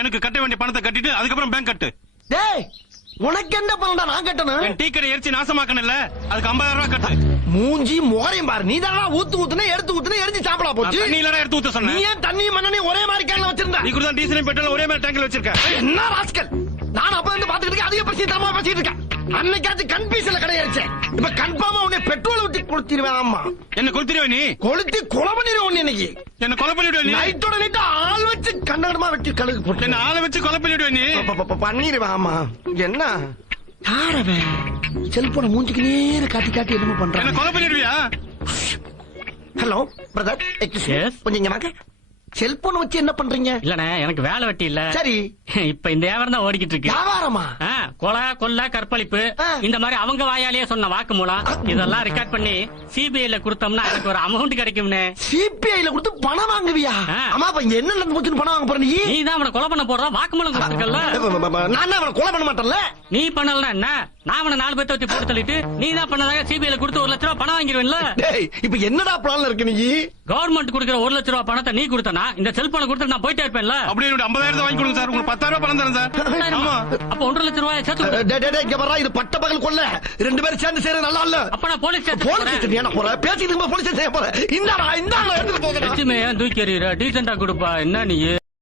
எனக்கு கட்ட வேண்டிய பணத்தை கட்டிட்டு அதுக்கப்புறம் பேங்க் கட்டு. டேய் உனக்கு என்ன பண்ணடா நான் கட்டணும்? என் டீ கடை எரிச்சு நாசமாக்கணும்ல, அதுக்கு 50,000 ரூபாய் கட்டு. மூஞ்சி முகரையும் பாரு, நீ தானா ஊத்துனா எடுத்து எரிஞ்சு சாப்பிடா போச்சு. நீ இல்லடா எடுத்து ஊத்த சொன்ன. நீ ஏன் தண்ணி மண்ணெண்ணெய் ஒரே மாதிரி கேன்ல வச்சிருந்த? நீ கூட தான் டீசல் பெட்ரோல் ஒரே மாதிரி டேங்க்ல வச்சிருக்க. என்ன ராஸ்கல், நான் அப்ப இருந்து பாத்துக்கிட்டு இருக்கேன், அதிக பத்தி தரமா பேசிட்டு இருக்கேன். அன்னைக்காச்சும் கன்ஃபியூஸ்ல கிடையாச்சு, இப்ப கன்ஃபார்மா உன்னை பெட்ரோல் ஊத்தி கொளுத்திடுவேன். ஆமா என்ன கொளுத்திடுவே நீ? கொளுத்தி கொலை பண்ணிடுவோம் இன்னைக்கு. என்ன கொலை பண்ணிடுவே நீ? நைட்டோட நைட்டு ஆள் வச்சு கண்ணகடமா வெட்டி கழுகு போட்டு என்ன ஆளை வச்சு கொலை பண்ணிடுவே நீ? பண்ணிடுவேன். ஆமா என்ன யாரவன் செல்போனை மூஞ்சிக்கு நேர காட்டி காட்டி என்னமோ என்ன பண்றான். கொலை பண்ணிடுவியா? ஹலோ பிரதர், கொஞ்சம் இங்க வாங்க. செல்போன் வச்சு என்ன பண்றீங்க? இல்லண்ணே, எனக்கு வேலை வெட்டி இல்ல. சரி, இப்ப இந்த வியாபாரம் தான் ஓடிக்கிட்டு இருக்கு. வியாபாரமா? கொலை கொள்ள கற்பழிப்பு இந்த மாதிரி அவங்க வாயாலேயே சொன்ன வாக்கு மூலம் இதெல்லாம் ரெக்கார்ட் பண்ணி சிபிஐல கொடுத்தோம்னா எனக்கு ஒரு அமௌண்ட் கிடைக்கும்னே. சிபிஐல கொடுத்து பணம் வாங்குவியா? ஆமா, அப்ப இங்க என்ன நடந்து போச்சுன்னு பணம் வாங்க போற நீ? நீ தான் அவனை கொலை பண்ண போடுற வாக்கு மூலம் கொடுத்துருக்கல. நான் அவனை கொலை பண்ண மாட்டேன்ல. நீ பண்ணலன்னா என்ன? நான் அவனை 4 பேர்த்த வச்சு போட்டு தள்ளிட்டு நீ தான் பண்ணதாக சிபிஐல கொடுத்து 1 லட்ச ரூபாய் பணம் வாங்கிடுவேன்ல. இப்ப என்னடா பிளான்ல இருக்கு நீ? கவர்மெண்ட் கொடுக்கிற 1 லட்ச ரூபாய் பணத்தை நீ கொடுத்தனா இந்த செல்போனை கொடுத்து நான் போயிட்டே இருப்பேன்ல. அப்படியே 50,000 வாங்கி கொடுங்க சார், உங்களுக்கு 10,000 ரூபாய் பணம் தரேன் சார். ஆமா, அப்ப 1.5 லட்ச ரூபாய் சேர்த்து இங்க வர்றா, இது பட்ட பகல் கொள்ள 2 பேரும் சேர்ந்து சேர நல்லா இல்ல. அப்ப நான் போலீஸ் போலீஸ் என்ன போற பேசிட்டு போலீஸ் செய்ய போற. இந்தாடா எடுத்துட்டு போகிறேன். லட்சுமியை தூக்கி எறிகிற டீசெண்டா கொடுப்பா. என்ன நீ